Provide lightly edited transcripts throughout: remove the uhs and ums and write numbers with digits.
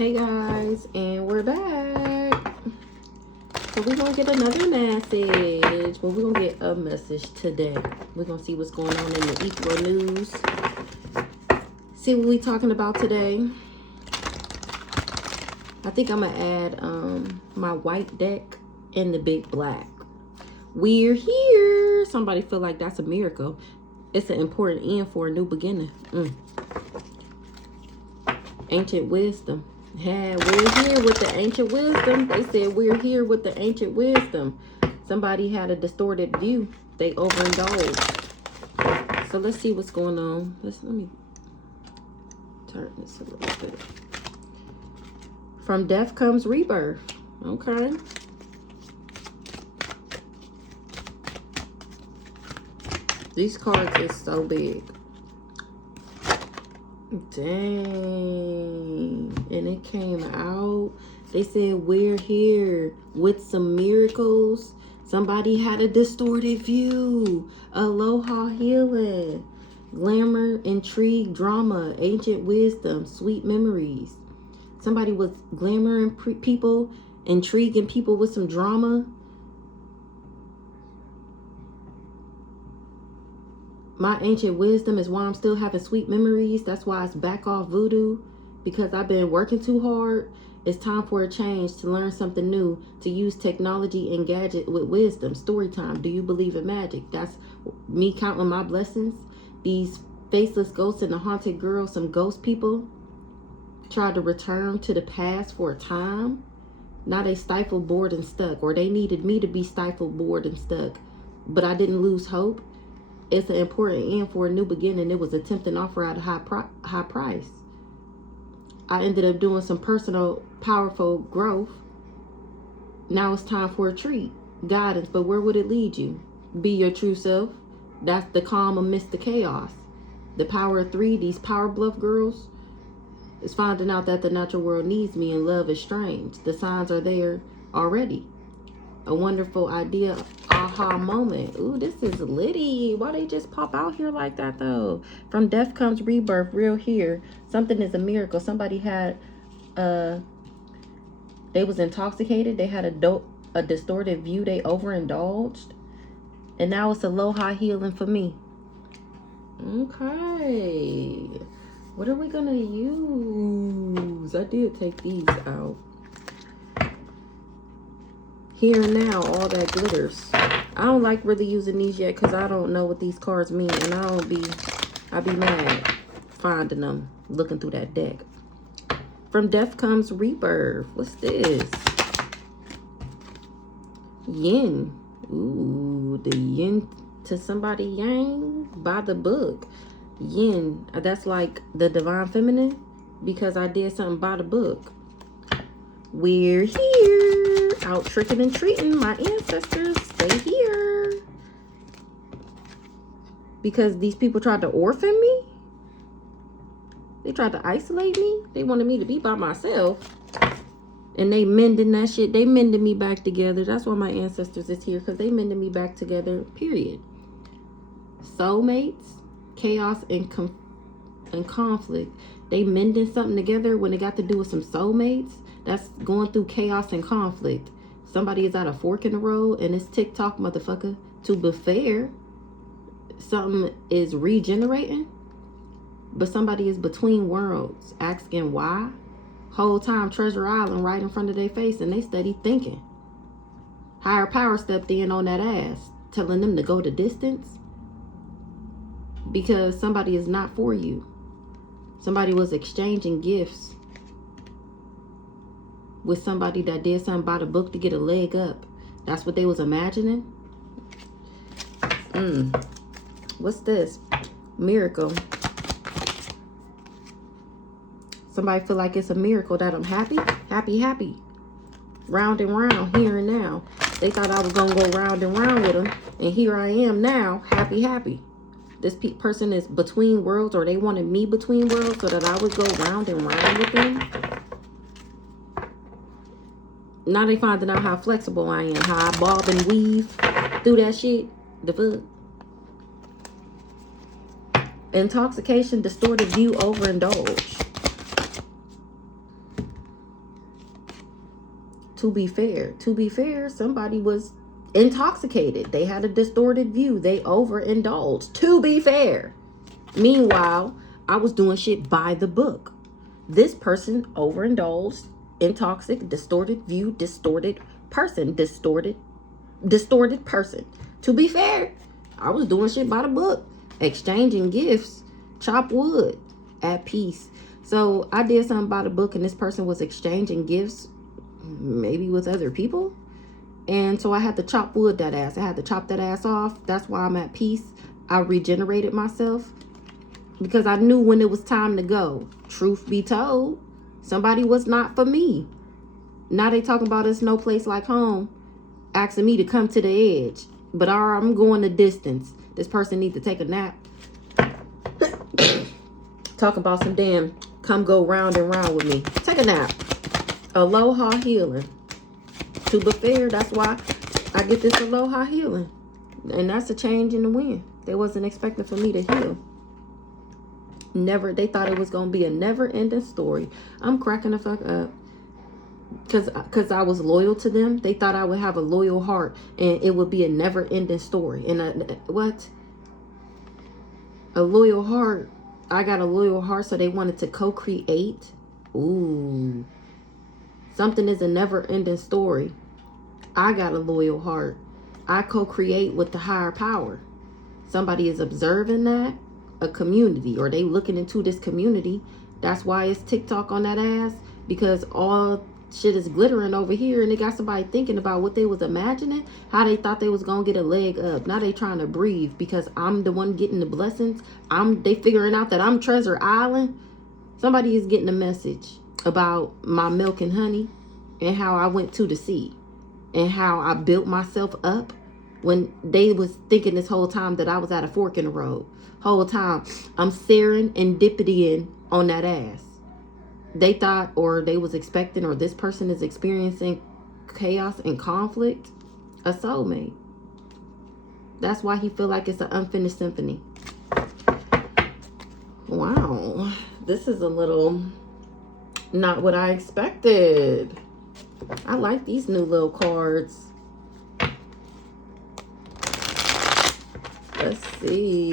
Hey guys, and we're back. So we're gonna get another message. Well, we're gonna get a message today. We're gonna see what's going on in the equal news. See what we talking about today. I think I'm gonna add my white deck and the big black. We're here. Somebody feel like that's a miracle. It's an important end for a new beginning. Ancient wisdom. Yeah, we're here with the ancient wisdom. They said we're here with the ancient wisdom. Somebody had a distorted view. They overindulged. So let's see what's going on. Let me turn this a little bit. From death comes rebirth. Okay. These cards is so big. Dang. And it came out. They said we're here with some miracles. Somebody had a distorted view. Aloha healing. Glamour, intrigue, drama, ancient wisdom, sweet memories. Somebody was glamoring people, intriguing people with some drama. My ancient wisdom is why I'm still having sweet memories. That's why it's back off voodoo. Because I've been working too hard. It's time for a change, to learn something new, to use technology and gadget with wisdom. Story time. Do you believe in magic? That's me counting my blessings. These faceless ghosts and the haunted girl, some ghost people, tried to return to the past for a time. Now they stifled, bored, and stuck. Or they needed me to be stifled, bored, and stuck. But I didn't lose hope. It's an important end for a new beginning. It was a tempting offer at a high price. I ended up doing some personal, powerful growth. Now it's time for a treat. Guidance. But where would it lead you? Be your true self. That's the calm amidst the chaos. The power of 3, these power bluff girls, is finding out that the natural world needs me and love is strange. The signs are there already. A wonderful idea, aha moment. Ooh, this is litty. Why they just pop out here like that though? From death comes rebirth, real here. Something is a miracle. Somebody had they was intoxicated. They had a distorted view. They overindulged. And now it's aloha healing for me. Okay. What are we gonna use? I did take these out. Here and now, all that glitters. I don't like really using these yet because I don't know what these cards mean. And I'll be mad finding them, looking through that deck. From death comes rebirth. What's this? Yin. Ooh, the yin to somebody yang by the book. Yin. That's like the divine feminine because I did something by the book. We're here, out tricking and treating. My ancestors, stay here. Because these people tried to orphan me. They tried to isolate me. They wanted me to be by myself. And they mending that shit. They mended me back together. That's why my ancestors is here. Because they mended me back together, period. Soulmates, chaos, and conflict. They mending something together when it got to do with some soulmates. That's going through chaos and conflict. Somebody is at a fork in the road and it's TikTok, motherfucker. To be fair, something is regenerating, but somebody is between worlds, asking why. Whole time Treasure Island right in front of their face and they steady thinking. Higher power stepped in on that ass, telling them to go the distance because somebody is not for you. Somebody was exchanging gifts with somebody that did something by the book to get a leg up. That's what they was imagining. What's this? Miracle. Somebody feel like it's a miracle that I'm happy. Happy. Round and round, here and now. They thought I was going to go round and round with them. And here I am now, happy. This person is between worlds, or they wanted me between worlds so that I would go round and round with them. Now they finding out how flexible I am, how I bob and weave through that shit. The fuck? Intoxication, distorted view, overindulge. To be fair, somebody was intoxicated. They had a distorted view. They overindulged. To be fair. Meanwhile, I was doing shit by the book. This person overindulged, intoxic, distorted view, distorted person, distorted person. To be fair, I was doing shit by the book, exchanging gifts, chop wood, at peace. So I did something by the book, and this person was exchanging gifts, maybe with other people. And so I had to chop wood that ass. I had to chop that ass off. That's why I'm at peace. I regenerated myself because I knew when it was time to go. Truth be told, somebody was not for me. Now they talking about it's no place like home, asking me to come to the edge. But I'm going the distance. This person needs to take a nap. Talk about some damn come go round and round with me. Take a nap. Aloha healing. To be fair, that's why I get this aloha healing. And that's a change in the wind. They wasn't expecting for me to heal. They thought it was going to be a never-ending story. I'm cracking the fuck up. Because I was loyal to them. They thought I would have a loyal heart. And it would be a never-ending story. And what? A loyal heart. I got a loyal heart, so they wanted to co-create. Ooh. Something is a never-ending story. I got a loyal heart. I co-create with the higher power. Somebody is observing that. A community. Or they looking into this community. That's why it's TikTok on that ass. Because all shit is glittering over here. And they got somebody thinking about what they was imagining. How they thought they was going to get a leg up. Now they trying to breathe. Because I'm the one getting the blessings. They figuring out that I'm Treasure Island. Somebody is getting a message about my milk and honey. And how I went to the sea. And how I built myself up. When they was thinking this whole time that I was at a fork in the road. Whole time I'm staring and dippity on that ass. They thought, or they was expecting, or this person is experiencing chaos and conflict. A soulmate. That's why he feel like it's an unfinished symphony. Wow. This is a little not what I expected. I like these new little cards. Let's see.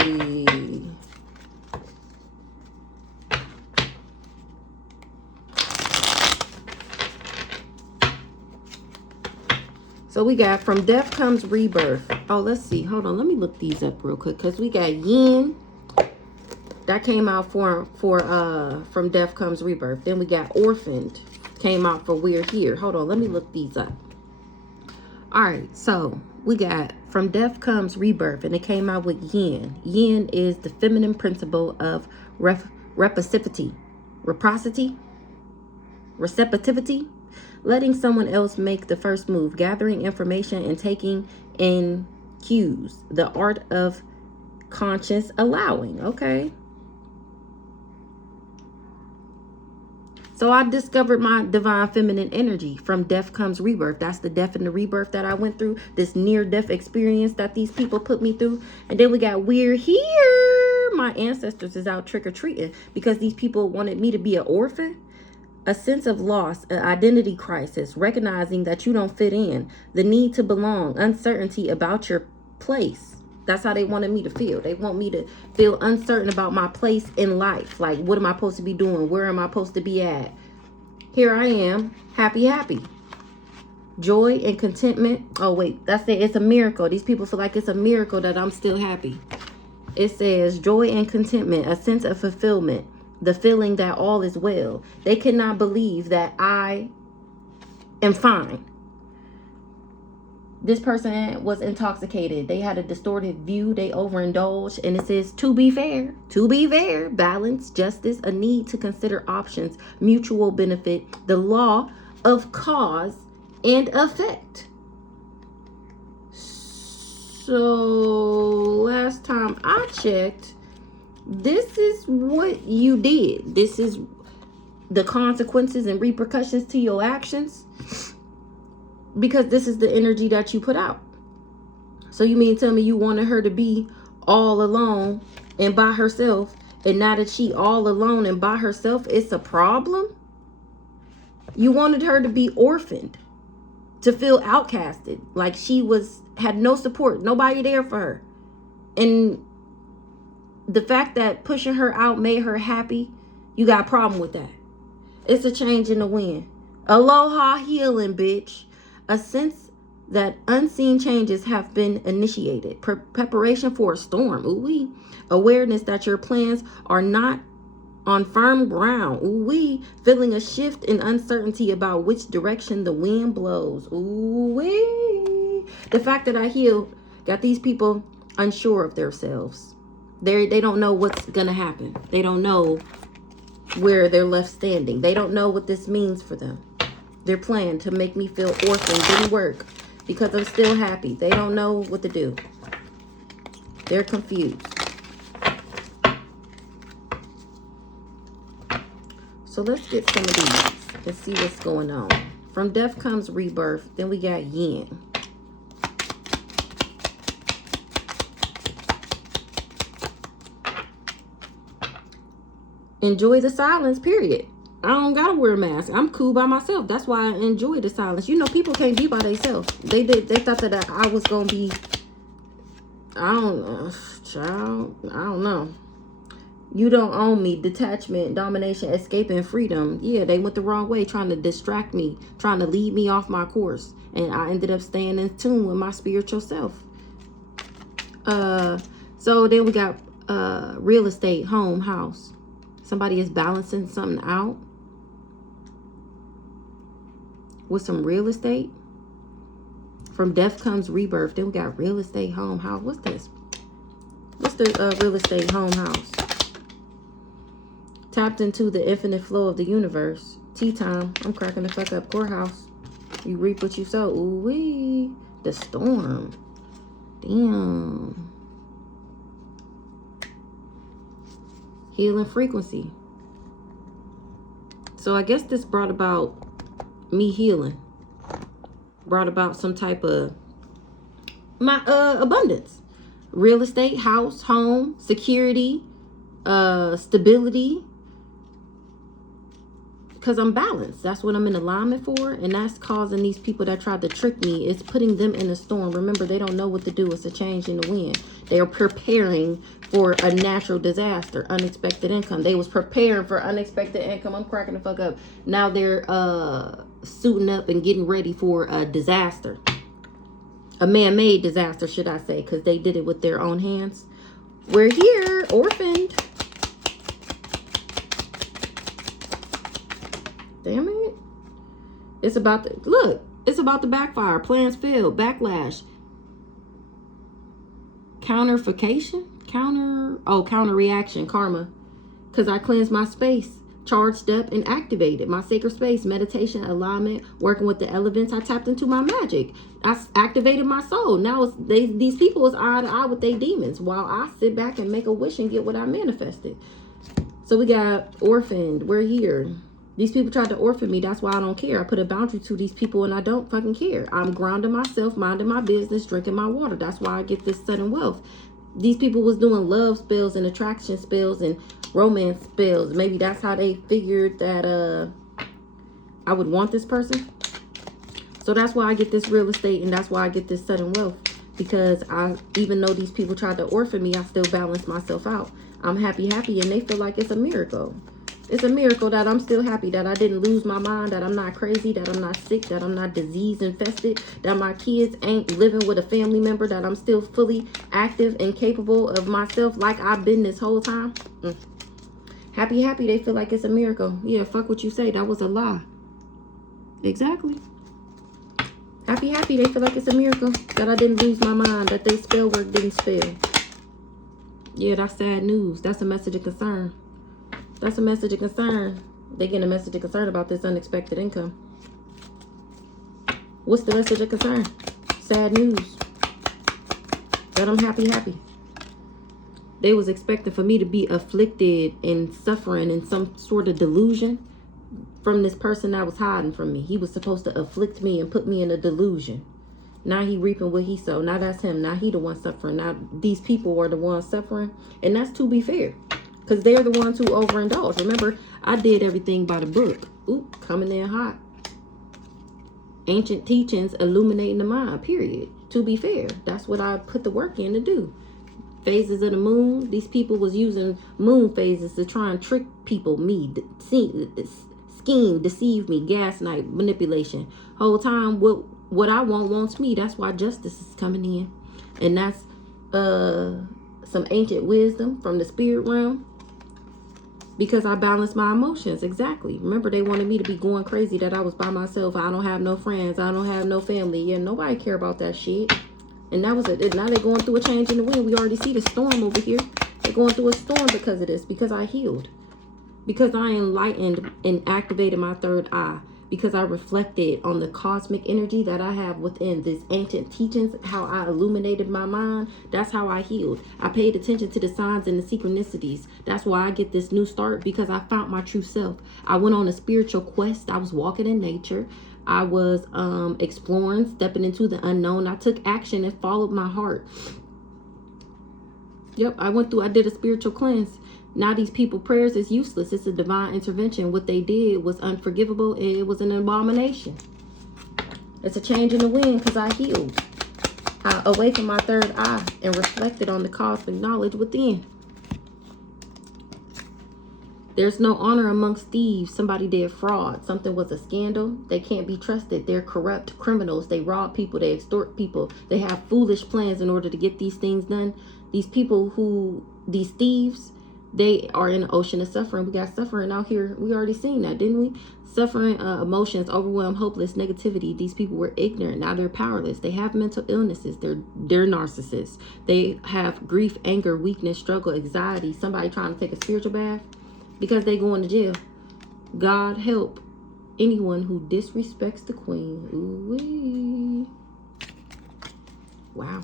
So we got From Death Comes Rebirth. Oh, let's see. Hold on. Let me look these up real quick. Because we got Yin. That came out for From Death Comes Rebirth. Then we got Orphaned. Came out for We're Here. Hold on. Let me look these up. Alright. So we got From Death Comes Rebirth. And it came out with Yin. Yin is the feminine principle of reciprocity. Receptivity. Letting someone else make the first move, gathering information and taking in cues. The art of conscious allowing. Okay. So I discovered my divine feminine energy. From death comes rebirth. That's the death and the rebirth that I went through. This near-death experience that these people put me through. And then we got We're Here. My ancestors is out trick-or-treating because these people wanted me to be an orphan. A sense of loss, an identity crisis, recognizing that you don't fit in, the need to belong, uncertainty about your place. That's how they wanted me to feel. They want me to feel uncertain about my place in life. Like, what am I supposed to be doing? Where am I supposed to be at? Here I am, happy. Joy and contentment. Oh, wait, that's it. It's a miracle. These people feel like it's a miracle that I'm still happy. It says joy and contentment, a sense of fulfillment. The feeling that all is well. They cannot believe that I am fine. This person was intoxicated. They had a distorted view. They overindulged. And it says, to be fair, balance, justice, a need to consider options, mutual benefit, the law of cause and effect. So last time I checked, this is what you did. This is the consequences and repercussions to your actions. Because this is the energy that you put out. So you mean tell me you wanted her to be all alone and by herself. And now that she all alone and by herself, it's a problem? You wanted her to be orphaned. to feel outcasted, like she had no support, nobody there for her. And the fact that pushing her out made her happy, you got a problem with that. It's a change in the wind. Aloha healing, bitch. A sense that unseen changes have been initiated. Preparation for a storm. Ooh-wee. Awareness that your plans are not on firm ground. Ooh-wee. Feeling a shift in uncertainty about which direction the wind blows. Ooh-wee. The fact that I healed got these people unsure of themselves. They don't know what's gonna happen. They don't know where they're left standing. They don't know what this means for them. Their plan to make me feel orphaned didn't work because I'm still happy. They don't know what to do. They're confused. So let's get some of these and see what's going on. From death comes rebirth. Then we got yin. Enjoy the silence, period. I don't gotta wear a mask. I'm cool by myself. That's why I enjoy the silence. You know, people can't be by themselves. They thought that I was gonna be, I don't know, child. I don't know. You don't own me. Detachment, domination, escaping, freedom. Yeah, they went the wrong way, trying to distract me, trying to lead me off my course. And I ended up staying in tune with my spiritual self. So then we got real estate, home, house. Somebody is balancing something out with some real estate. From death comes rebirth. Then we got real estate, home, house. What's this? What's the real estate, home, house? Tapped into the infinite flow of the universe. Tea time. I'm cracking the fuck up. Courthouse. You reap what you sow. Ooh-wee. The storm. Damn. Healing frequency. So I guess this brought about me healing. Brought about some type of my abundance. Real estate, house, home, security, stability. Because I'm balanced. That's what I'm in alignment for. And that's causing these people that tried to trick me. It's putting them in a storm. Remember, they don't know what to do. It's a change in the wind. They are preparing for a natural disaster. Unexpected income. They was preparing for unexpected income. I'm cracking the fuck up. Now they're suiting up and getting ready for a disaster. A man-made disaster, should I say. Because they did it with their own hands. We're here. Orphaned. Damn it. It's about to, look, it's about to backfire. Plans fail. Backlash. Counterfication? Counter reaction. Karma. Because I cleansed my space. Charged up and activated. My sacred space. Meditation, alignment, working with the elements. I tapped into my magic. I activated my soul. Now it's, these people is eye to eye with their demons while I sit back and make a wish and get what I manifested. So we got orphaned. We're here. These people tried to orphan me. That's why I don't care. I put a boundary to these people and I don't fucking care. I'm grounding myself, minding my business, drinking my water. That's why I get this sudden wealth. These people was doing love spells and attraction spells and romance spells. Maybe that's how they figured that I would want this person. So that's why I get this real estate and that's why I get this sudden wealth. Because even though these people tried to orphan me, I still balance myself out. I'm happy, and they feel like it's a miracle. It's a miracle that I'm still happy, that I didn't lose my mind, that I'm not crazy, that I'm not sick, that I'm not disease infested, that my kids ain't living with a family member, that I'm still fully active and capable of myself like I've been this whole time. Happy, they feel like it's a miracle. Yeah, fuck what you say. That was a lie. Exactly. Happy, they feel like it's a miracle that I didn't lose my mind, that they spellwork didn't spell. Yeah, that's sad news. That's a message of concern. That's a message of concern. They get a message of concern about this unexpected income. What's the message of concern? Sad news. That I'm happy. They was expecting for me to be afflicted and suffering in some sort of delusion from this person that was hiding from me. He was supposed to afflict me and put me in a delusion. Now he reaping what he sowed. Now that's him. Now he the one suffering. Now these people are the ones suffering. And that's to be fair. Because they're the ones who overindulge. Remember, I did everything by the book. Ooh, coming in hot. ancient teachings illuminating the mind, period. To be fair, that's what I put the work in to do. Phases of the moon, these people was using moon phases to try and trick people, scheme, deceive me, gaslight, manipulation. Whole time, what I want wants me. That's why justice is coming in. And that's some ancient wisdom from the spirit realm. Because I balance my emotions. Exactly. Remember, they wanted me to be going crazy that I was by myself. I don't have no friends. I don't have no family. Yeah, nobody care about that shit. And that was it. Now they're going through a change in the wind. We already see the storm over here. They're going through a storm because of this. Because I healed. Because I enlightened and activated my third eye. Because I reflected on the cosmic energy that I have within these ancient teachings, how I illuminated my mind. That's how I healed. I paid attention to the signs and the synchronicities. That's why I get this new start, because I found my true self. I went on a spiritual quest. I was walking in nature. I was exploring, stepping into the unknown. I took action and followed my heart. Yep, I did a spiritual cleanse. Now these people prayers is useless. It's a divine intervention. What they did was unforgivable. It was an abomination. It's a change in the wind because I healed. I awakened my third eye and reflected on the cosmic knowledge within. There's no honor amongst thieves. Somebody did fraud. Something was a scandal. They can't be trusted. They're corrupt criminals. They rob people. They extort people. They have foolish plans in order to get these things done. These people these thieves, they are in an ocean of suffering. We got suffering out here. We already seen that, didn't we? Suffering, emotions, overwhelm, hopeless, negativity. These people were ignorant. Now they're powerless. They have mental illnesses. They're narcissists. They have grief, anger, weakness, struggle, anxiety. Somebody trying to take a spiritual bath because they going to jail. God help anyone who disrespects the queen. Ooh-wee. Wow.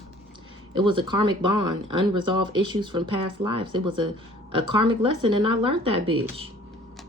It was a karmic bond, unresolved issues from past lives. It was a karmic lesson, and I learned that bitch.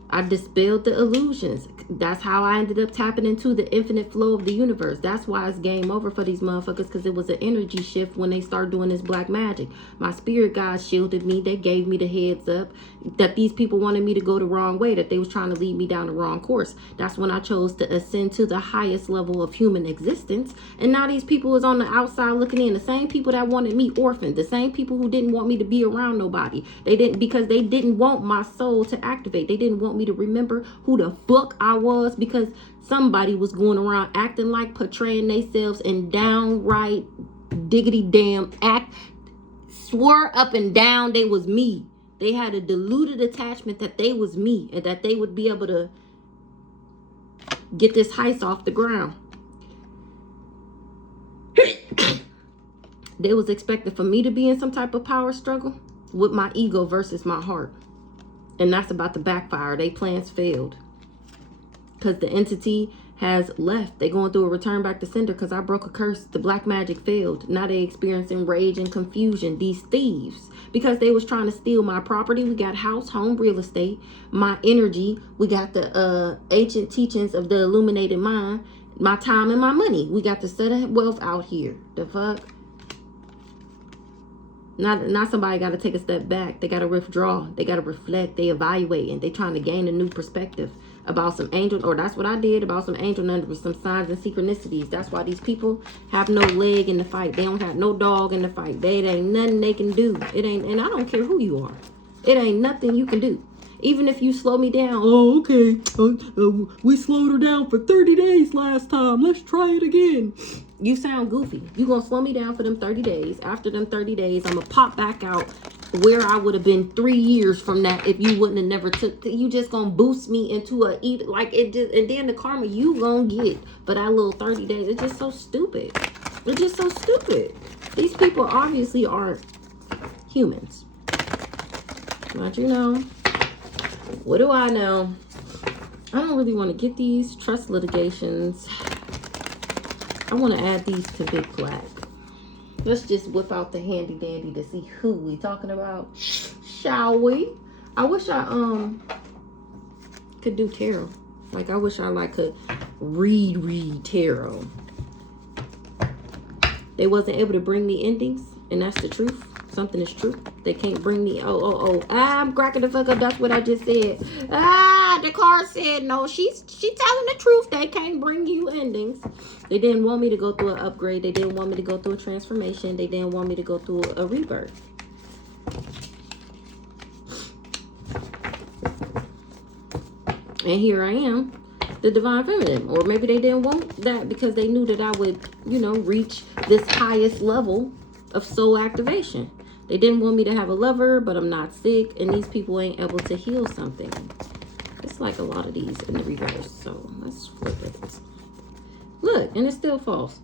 I dispelled the illusions. That's how I ended up tapping into the infinite flow of the universe. That's why it's game over for these motherfuckers, because it was an energy shift when they started doing this black magic. My spirit guides shielded me. They gave me the heads up that these people wanted me to go the wrong way, that they was trying to lead me down the wrong course. That's when I chose to ascend to the highest level of human existence. And now these people was on the outside looking in. The same people that wanted me orphaned. The same people who didn't want me to be around nobody. They didn't, because they didn't want my soul to activate. They didn't want me to remember who the fuck I was, because somebody was going around acting like, portraying themselves in downright diggity damn swore up and down they was me. They had a deluded attachment that they was me and that they would be able to get this heist off the ground. They was expected for me to be in some type of power struggle with my ego versus my heart. And that's about to backfire. Their plans failed. Because the entity has left. They going through a return back to sender because I broke a curse. The black magic failed. Now they experiencing rage and confusion. These thieves. Because they was trying to steal my property. We got house, home, real estate. My energy. We got the ancient teachings of the illuminated mind. My time and my money. We got the set of wealth out here. The fuck? Not somebody got to take a step back. They got to withdraw. They got to reflect. They evaluate, and they trying to gain a new perspective about some angel, or that's what I did, about some angel numbers, some signs and synchronicities. That's why these people have no leg in the fight. They don't have no dog in the fight. It ain't nothing they can do. It ain't, and I don't care who you are. It ain't nothing you can do. Even if you slow me down. Oh, okay. We slowed her down for 30 days last time. Let's try it again. You sound goofy. You gonna slow me down for them 30 days. After them 30 days, I'm gonna pop back out where I would have been 3 years from that if you wouldn't have never took. You just gonna boost me into a like it just, and then the karma you gonna get for that little 30 days. It's just so stupid. It's just so stupid. These people obviously aren't humans. But you know, what do I know? I don't really want to get these trust litigations. I want to add these to Big Black. Let's just whip out the handy dandy to see who we talking about, shall we? I wish I could do tarot. Like I wish I could read tarot. They wasn't able to bring me endings, and that's the truth. Something is true. They can't bring me. I'm cracking the fuck up. That's what I just said. The card said no. She's telling the truth. They can't bring you endings. They didn't want me to go through an upgrade. They didn't want me to go through a transformation. They didn't want me to go through a rebirth. And here I am, the divine feminine. Or maybe they didn't want that because they knew that I would, you know, reach this highest level of soul activation. They didn't want me to have a lover, but I'm not sick. And these people ain't able to heal something. It's like a lot of these in the reverse. So let's flip it. Look, and it's still false.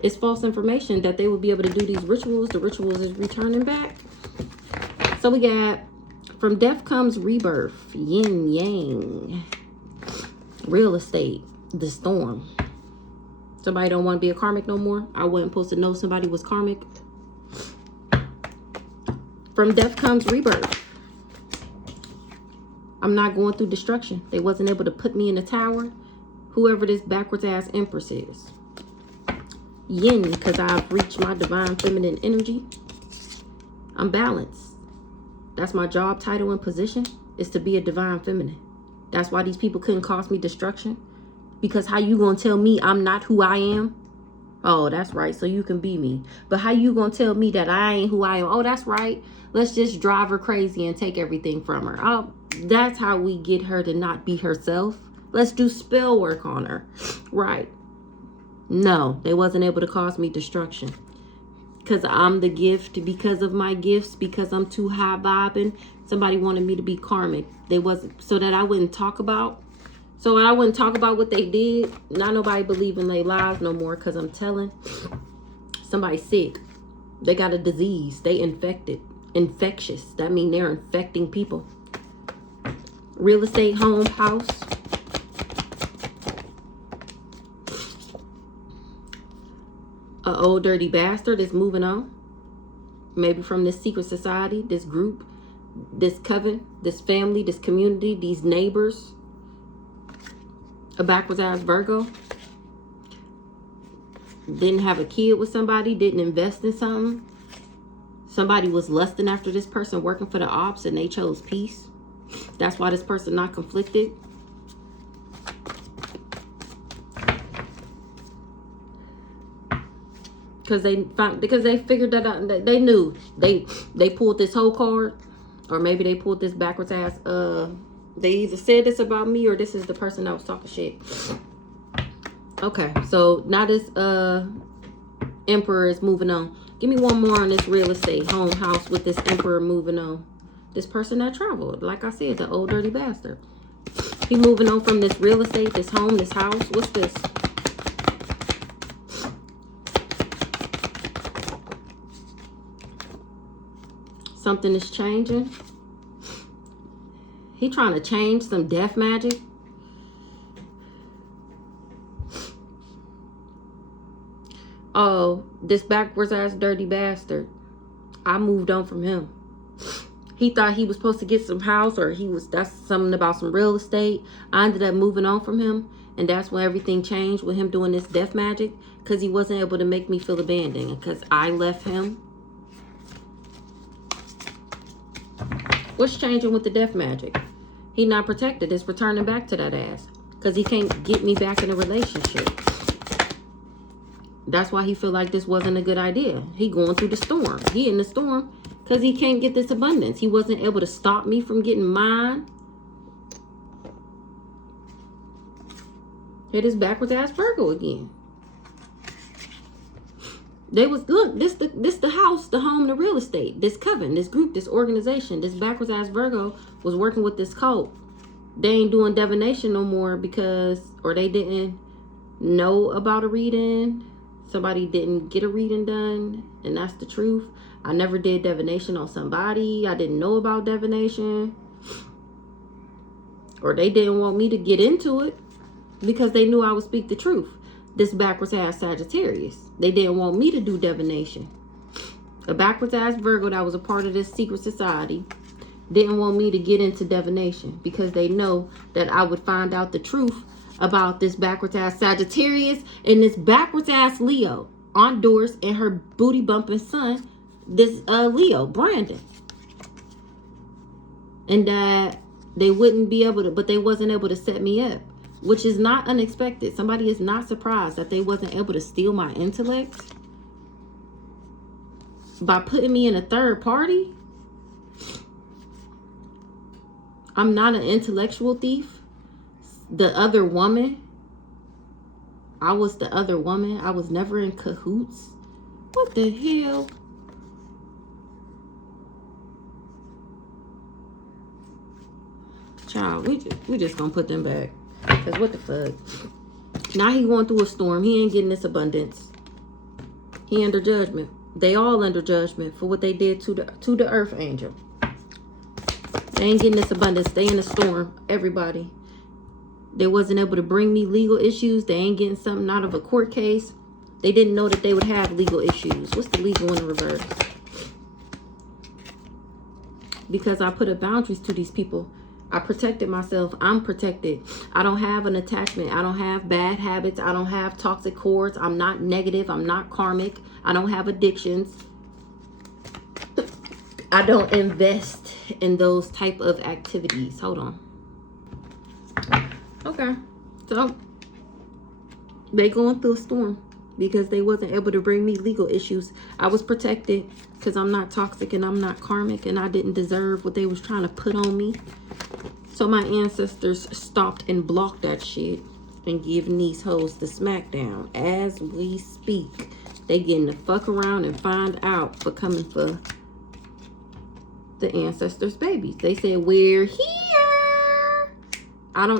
It's false information that they would be able to do these rituals. The rituals is returning back. So we got, from death comes rebirth. Yin yang. Real estate, the storm. Somebody don't want to be a karmic no more. I wasn't supposed to know somebody was karmic. From death comes rebirth. I'm not going through destruction. They wasn't able to put me in a tower. Whoever this backwards ass empress is. Yin, because I've reached my divine feminine energy. I'm balanced. That's my job title and position, is to be a divine feminine. That's why these people couldn't cause me destruction. Because how you gonna tell me I'm not who I am? Oh, that's right. So you can be me. But how you gonna tell me that I ain't who I am? Oh, that's right. Let's just drive her crazy and take everything from her. Oh, that's how we get her to not be herself. Let's do spell work on her. Right. No, they wasn't able to cause me destruction. Because I'm the gift, because of my gifts, because I'm too high vibing. Somebody wanted me to be karmic. They wasn't, so that I wouldn't talk about. So I wouldn't talk about what they did. Not nobody believe in their lies no more, because I'm telling. Somebody sick. They got a disease. They infected. Infectious. That means they're infecting people. Real estate, home, house. An old dirty bastard is moving on. Maybe from this secret society, this group, this coven, this family, this community, these neighbors. A backwards ass Virgo. Didn't have a kid with somebody, didn't invest in something. Somebody was lusting after this person, working for the ops, and they chose peace. That's why this person not conflicted. Because they figured that out. They knew. They pulled this whole card. Or maybe they pulled this backwards ass. They either said this about me, or this is the person that was talking shit. Okay, so now this emperor is moving on. Give me one more on this real estate, home, house, with this emperor moving on. This person that traveled, like I said, the old dirty bastard. He moving on from this real estate, this home, this house. What's this? Something is changing. He trying to change some death magic. Oh, this backwards ass dirty bastard. I moved on from him. He thought he was supposed to get some house, or that's something about some real estate. I ended up moving on from him. And that's when everything changed with him doing this death magic. Because he wasn't able to make me feel abandoned. Because I left him. What's changing with the death magic? He not protected. It's returning back to that ass. Because he can't get me back in a relationship. That's why he feel like this wasn't a good idea. He going through the storm. He in the storm because he can't get this abundance. He wasn't able to stop me from getting mine. Here this backwards ass Virgo again. They was, look, this the house, the home, the real estate, this coven, this group, this organization, this backwards ass Virgo was working with this cult. They ain't doing divination no more because, or they didn't know about a reading. Somebody didn't get a reading done, and that's the truth. I never did divination on somebody. I didn't know about divination. Or they didn't want me to get into it because they knew I would speak the truth. This backwards ass Sagittarius. They didn't want me to do divination. A backwards ass Virgo that was a part of this secret society didn't want me to get into divination because they know that I would find out the truth about this backwards ass Sagittarius and this backwards ass Leo, Aunt Doris and her booty bumping son, this Leo, Brandon. And that they wouldn't be able to, but they wasn't able to set me up, which is not unexpected. Somebody is not surprised that they wasn't able to steal my intellect by putting me in a third party. I'm not an intellectual thief. The other woman, I was the other woman. I was never in cahoots. What the hell? Child, we just gonna put them back. Cause what the fuck? Now he going through a storm. He ain't getting this abundance. He under judgment. They all under judgment for what they did to the earth angel. They ain't getting this abundance. They in a storm. Everybody. They wasn't able to bring me legal issues. They ain't getting something out of a court case. They didn't know that they would have legal issues. What's the legal in the reverse? Because I put up boundaries to these people. I protected myself. I'm protected. I don't have an attachment. I don't have bad habits. I don't have toxic cords. I'm not negative. I'm not karmic. I don't have addictions. I don't invest in those type of activities. Hold on. Okay. So they going through a storm because they wasn't able to bring me legal issues. I was protected because I'm not toxic and I'm not karmic and I didn't deserve what they was trying to put on me. So my ancestors stopped and blocked that shit and giving these hoes the smackdown. As we speak, they getting the fuck around and find out for coming for the ancestors' babies. They said, we're here.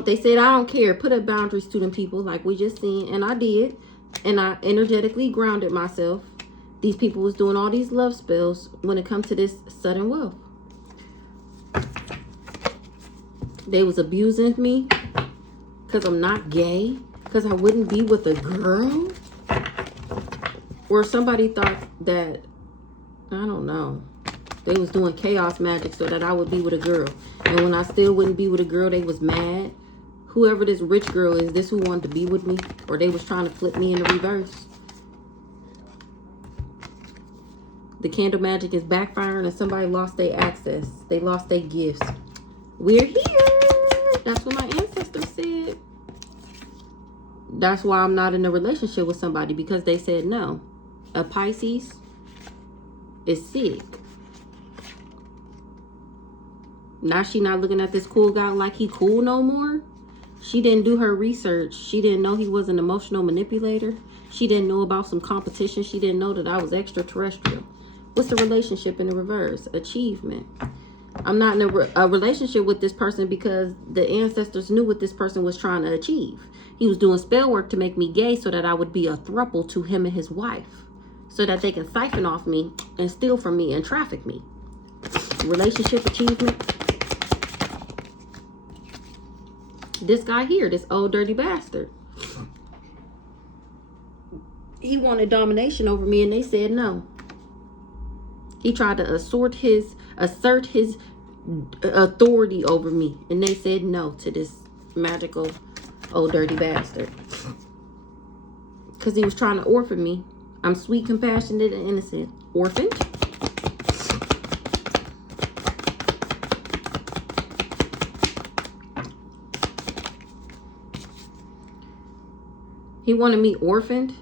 They said, I don't care. Put up boundaries to them people like we just seen. And I did. And I energetically grounded myself. These people was doing all these love spells when it comes to this sudden wealth. They was abusing me because I'm not gay, because I wouldn't be with a girl. Or somebody thought that, I don't know, they was doing chaos magic so that I would be with a girl. And when I still wouldn't be with a girl, they was mad. Whoever this rich girl is, this who wanted to be with me, or they was trying to flip me in the reverse. The candle magic is backfiring and somebody lost their access. They lost their gifts. We're here. That's what my ancestors said. That's why I'm not in a relationship with somebody, because they said no. A Pisces is sick. Now she not looking at this cool guy like he cool no more. She didn't do her research. She didn't know he was an emotional manipulator. She didn't know about some competition. She didn't know that I was extraterrestrial. What's the relationship in the reverse? Achievement. I'm not in a relationship with this person because the ancestors knew what this person was trying to achieve. He was doing spell work to make me gay so that I would be a throuple to him and his wife, so that they can siphon off me and steal from me and traffic me. Relationship achievement. This guy here, this old dirty bastard, he wanted domination over me and they said no. He tried to assert his authority over me and they said no to this magical old dirty bastard, because he was trying to orphan me. I'm sweet, compassionate, and innocent. Orphaned. He wanted me orphaned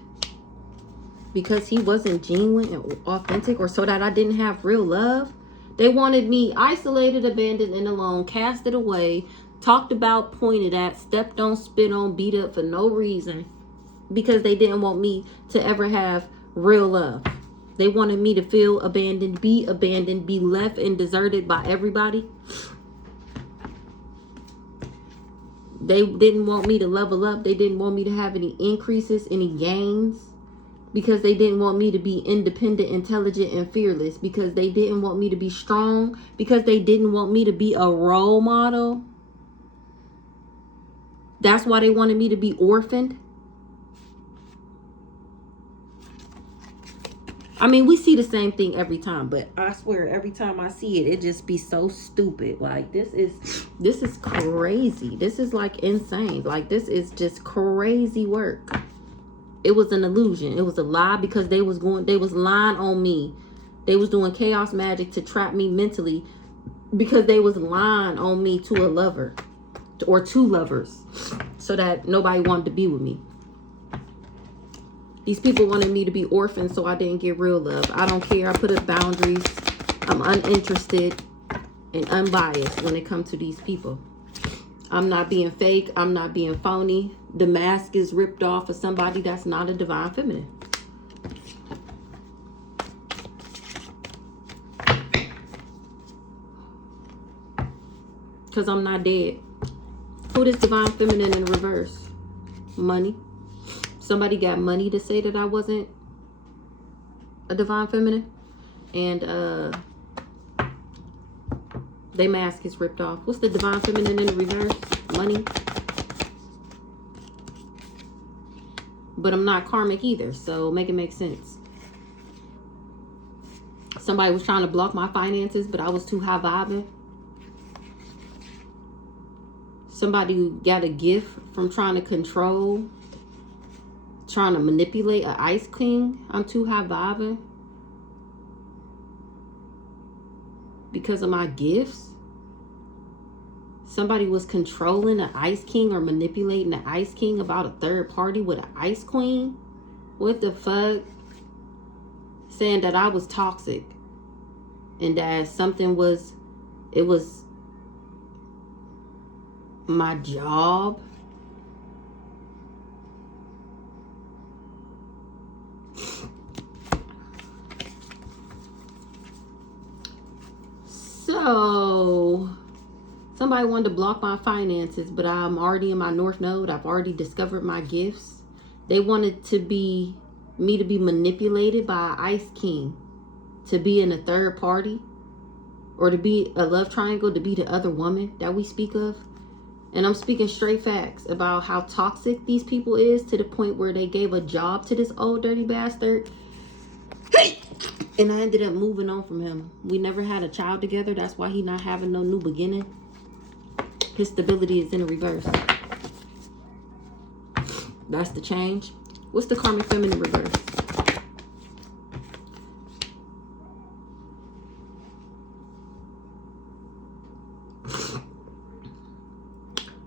because he wasn't genuine and authentic, or so that I didn't have real love. They wanted me isolated, abandoned, and alone, casted away, talked about, pointed at, stepped on, spit on, beat up for no reason, because they didn't want me to ever have real love. They wanted me to feel abandoned, be left and deserted by everybody. They didn't want me to level up. They didn't want me to have any increases, any gains, because they didn't want me to be independent, intelligent, and fearless, because they didn't want me to be strong, because they didn't want me to be a role model. That's why they wanted me to be orphaned. I mean, we see the same thing every time, but I swear every time I see it, it just be so stupid. Like, this is crazy. This is like insane. Like, this is just crazy work. It was an illusion. It was a lie, because they was lying on me They was doing chaos magic to trap me mentally because they was lying on me to a lover or two lovers so that nobody wanted to be with me. These people wanted me to be orphaned so I didn't get real love. I don't care. I put up boundaries. I'm uninterested and unbiased when it comes to these people. I'm not being fake. I'm not being phony. The mask is ripped off of somebody that's not a divine feminine. Because I'm not dead. Who is divine feminine in reverse? Money. Somebody got money to say that I wasn't a divine feminine. And their mask is ripped off. What's the divine feminine in reverse? Money. But I'm not karmic either, so make it make sense. Somebody was trying to block my finances, but I was too high vibing. Somebody who got a gift from trying to control, trying to manipulate an ice king. I'm too high vibing because of my gifts. Somebody was controlling an ice king or manipulating an ice king about a third party with an ice queen. What the fuck? Saying that I was toxic and that something was, it was my job. So somebody wanted to block my finances, but I'm already in my North Node. I've already discovered my gifts. They wanted me to be manipulated by an ice king, to be in a third party, or to be a love triangle, to be the other woman that we speak of. And I'm speaking straight facts about how toxic these people is, to the point where they gave a job to this old dirty bastard. And I ended up moving on from him. We never had a child together. That's why he not having no new beginning. His stability is in reverse. That's the change. What's the karmic feminine reverse?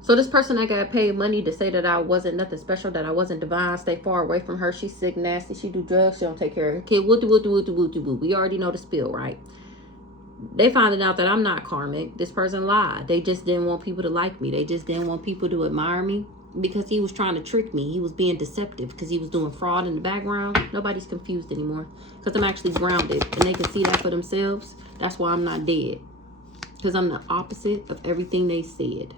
So this person, I got paid money to say that I wasn't nothing special, that I wasn't divine. Stay far away from her. She's sick, nasty. She do drugs. She don't take care of her kid. Woo. We already know the spill, right? They finding out that I'm not karmic. This person lied. They just didn't want people to like me. They just didn't want people to admire me because he was trying to trick me. He was being deceptive because he was doing fraud in the background. Nobody's confused anymore because I'm actually grounded and they can see that for themselves. That's why I'm not dead, because I'm the opposite of everything they said.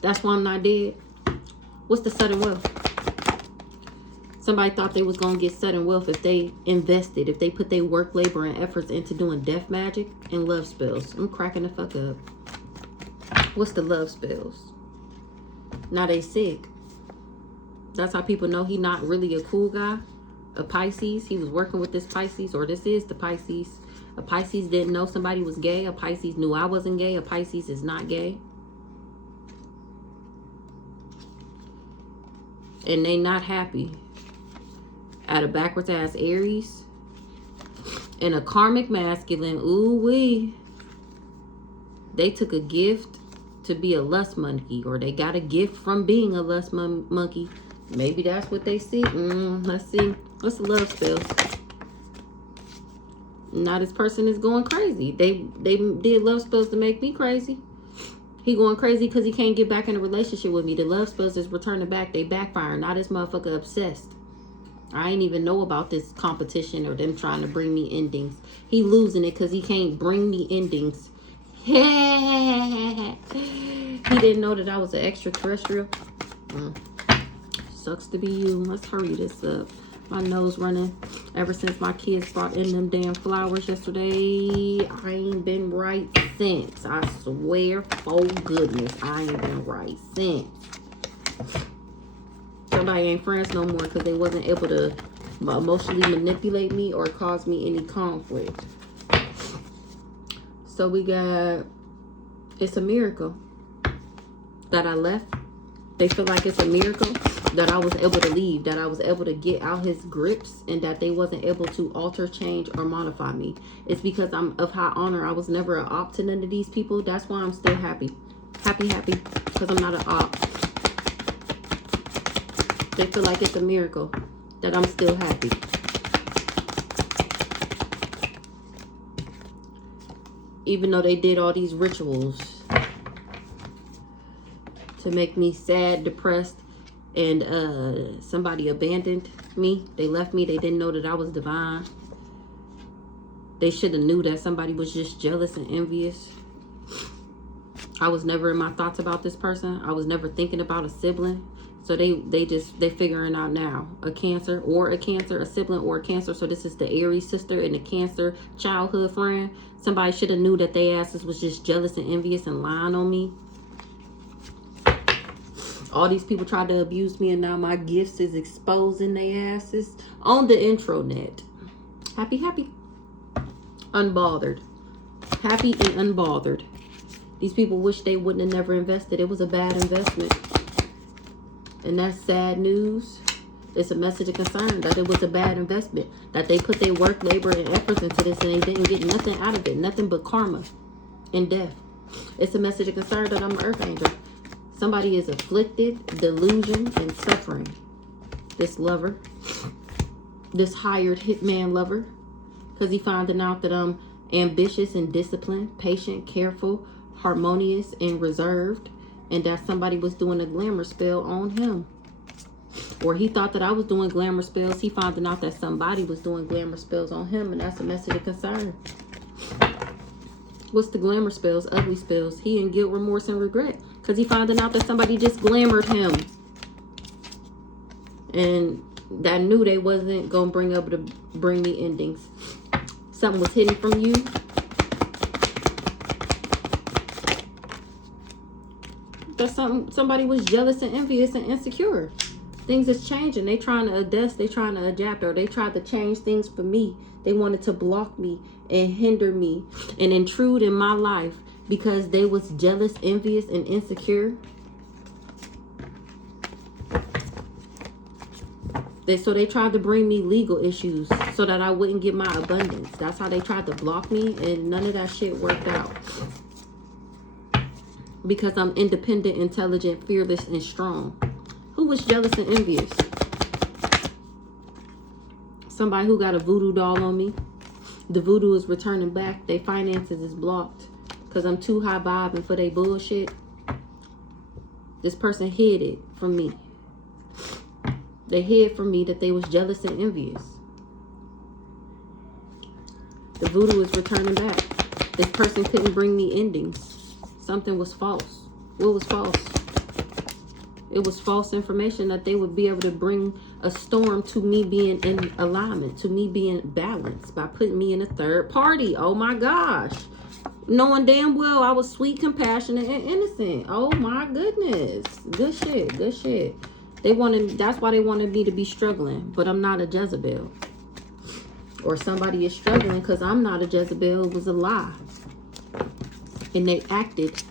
That's why I'm not dead. What's the sudden wealth? Somebody thought they was going to get sudden wealth if they invested, if they put their work, labor, and efforts into doing death magic and love spells. I'm cracking the fuck up. What's the love spells? Now they sick. That's how people know he not really a cool guy. A Pisces. He was working with this Pisces, or this is the Pisces. A Pisces didn't know somebody was gay. A Pisces knew I wasn't gay. A Pisces is not gay. And they not happy. At a backwards ass Aries. And a karmic masculine. Ooh wee. They took a gift to be a lust monkey. Or they got a gift from being a lust monkey. Maybe that's what they see. Let's see. What's the love spells? Now this person is going crazy. They did love spells to make me crazy. He going crazy because he can't get back in a relationship with me. The love spells is returning back. They backfire. Now this motherfucker obsessed. I ain't even know about this competition or them trying to bring me endings. He losing it because he can't bring me endings. He didn't know that I was an extraterrestrial. Sucks to be you. Let's hurry this up. My nose running ever since my kids brought in them damn flowers yesterday. I ain't been right since. I swear, for goodness, I ain't been right since. Somebody ain't friends no more because they wasn't able to emotionally manipulate me or cause me any conflict. So we got, it's a miracle that I left. They feel like it's a miracle. that I was able to leave, that I was able to get out his grips, and that they wasn't able to alter, change, or modify me. It's because I'm of high honor. I was never an op to none of these people. That's why I'm still happy. Happy, because I'm not an op. They feel like it's a miracle that I'm still happy. Even though they did all these rituals to make me sad, depressed, and somebody abandoned me. They left me. They didn't know that I was divine. They should have knew that somebody was just jealous and envious. I was never in my thoughts about this person. I was never thinking about a sibling. So they figuring out now. A Cancer, a sibling or a Cancer. So this is the Aries sister and the Cancer childhood friend. Somebody should have knew that they asses was just jealous and envious and lying on me. All these people tried to abuse me, and now my gifts is exposing their asses on the intranet. Happy. Unbothered. Happy and unbothered. These people wish they wouldn't have never invested. It was a bad investment. And that's sad news. It's a message of concern that it was a bad investment. That they put their work, labor, and efforts into this, and they didn't get nothing out of it. Nothing but karma and death. It's a message of concern that I'm an earth angel. Somebody is afflicted, delusion, and suffering. This lover. This hired hitman lover. Because he finding out that I'm ambitious and disciplined, patient, careful, harmonious, and reserved. And that somebody was doing a glamour spell on him. Or he thought that I was doing glamour spells. He finding out that somebody was doing glamour spells on him. And that's a message of concern. What's the glamour spells? Ugly spells. He in guilt, remorse, and regret. Because he finding out that somebody just glamored him. And that knew they wasn't going to bring me endings. Something was hidden from you. That somebody was jealous and envious and insecure. Things is changing. They trying to adjust. They trying to adapt. Or they tried to change things for me. They wanted to block me and hinder me and intrude in my life. Because they was jealous, envious, and insecure. So they tried to bring me legal issues so that I wouldn't get my abundance. That's how they tried to block me, and none of that shit worked out. Because I'm independent, intelligent, fearless, and strong. Who was jealous and envious? Somebody who got a voodoo doll on me. The voodoo is returning back. Their finances is blocked. Because I'm too high vibing for they bullshit. This person hid it from me. They hid from me that they was jealous and envious. The voodoo is returning back. This person couldn't bring me endings. Something was false. What was false? It was false information that they would be able to bring a storm to me being in alignment. To me being balanced. By putting me in a third party. Oh my gosh. Knowing damn well I was sweet, compassionate, and innocent. Oh my goodness. Good shit. Good shit. That's why they wanted me to be struggling. But I'm not a Jezebel. Or somebody is struggling because I'm not a Jezebel. It was a lie. And they acted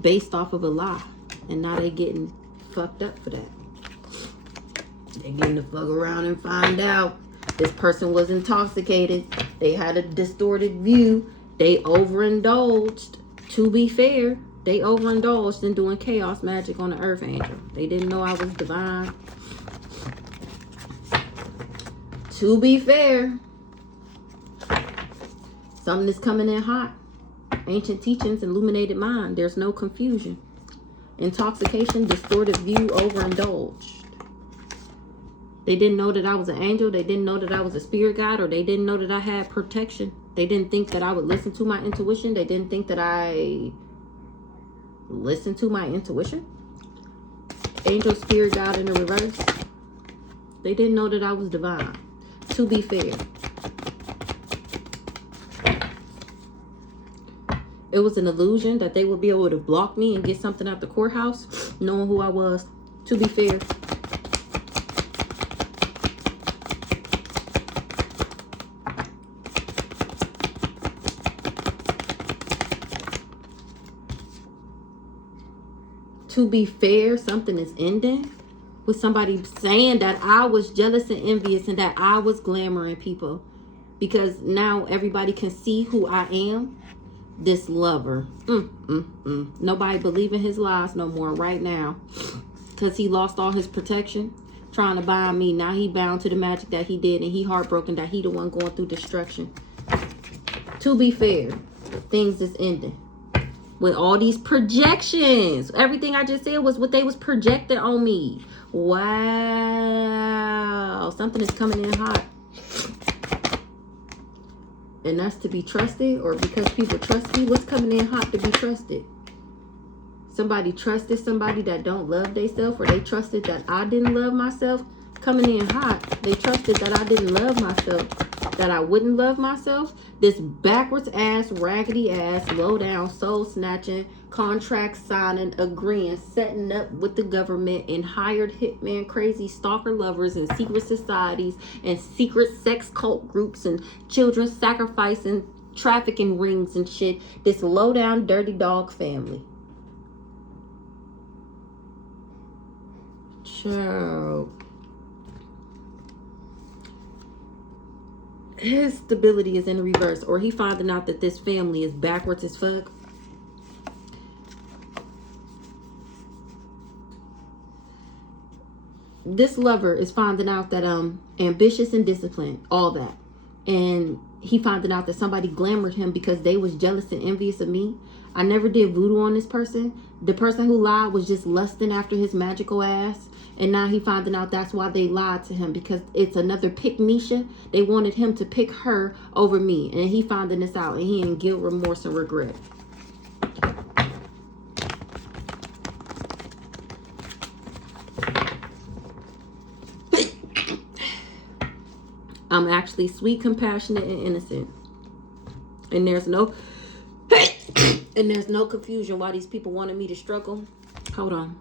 based off of a lie. And now they getting fucked up for that. They getting to fuck around and find out. This person was intoxicated. They had a distorted view. They overindulged. To be fair, they overindulged in doing chaos magic on the earth angel. They didn't know I was divine. To be fair, something is coming in hot. Ancient teachings, illuminated mind. There's no confusion. Intoxication, distorted view, overindulged. They didn't know that I was an angel. They didn't know that I was a spirit guide. Or they didn't know that I had protection. They didn't think that I would listen to my intuition. They didn't think that I listened to my intuition. Angel, spirit guide in the reverse. They didn't know that I was divine. To be fair. It was an illusion that they would be able to block me and get something out the courthouse, knowing who I was. To be fair. To be fair, something is ending. with somebody saying that I was jealous and envious and that I was glamoring people. Because now everybody can see who I am. This lover. Nobody believe in his lies no more right now. Because he lost all his protection. Trying to bind me. Now he bound to the magic that he did. And he heartbroken that he the one going through destruction. To be fair, things is ending. With all these projections. Everything I just said was what they was projecting on me. Wow. Something is coming in hot. And that's to be trusted, or because people trust me. What's coming in hot to be trusted? Somebody trusted somebody that don't love themselves, or they trusted that I didn't love myself. Coming in hot, they trusted that I didn't love myself, that I wouldn't love myself. This backwards ass, raggedy ass, low down, soul snatching, contract signing, agreeing, setting up with the government and hired hitman, crazy stalker lovers and secret societies and secret sex cult groups and children sacrificing, trafficking rings and shit. This low down, dirty dog family. Child. His stability is in reverse, or he finding out that this family is backwards as fuck. This lover is finding out that ambitious and disciplined, all that. And he finding out that somebody glamored him because they was jealous and envious of me. I never did voodoo on this person. The person who lied was just lusting after his magical ass. And now he finding out that's why they lied to him, because it's another pick Misha. They wanted him to pick her over me. And he finding this out, and he in guilt, remorse, and regret. I'm actually sweet, compassionate, and innocent. And there's no and there's no confusion why these people wanted me to struggle. Hold on.